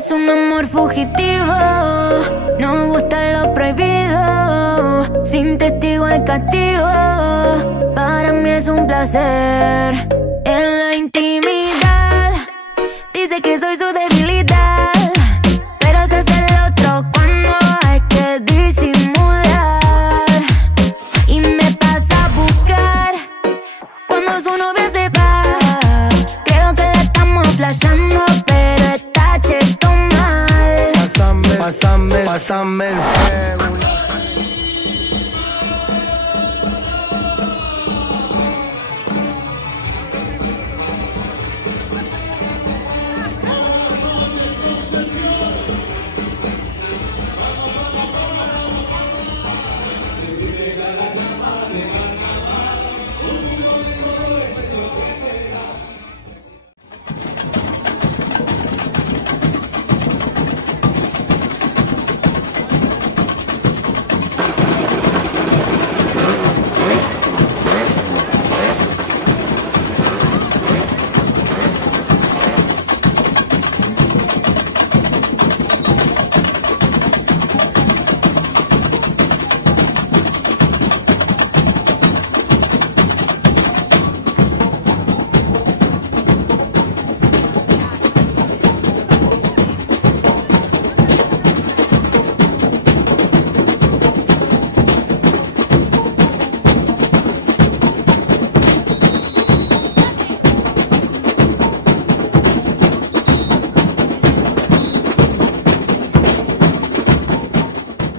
Es un amor fugitivo, nos gusta lo prohibido. Sin testigo el castigo, para mí es un placer. En la intimidad, dice que soy su debilidad, pero se hace el otro cuando hay que disimular. Y me pasa a buscar cuando su novia se va. Creo que la estamos flashando, pero está cheto mal. Pásame el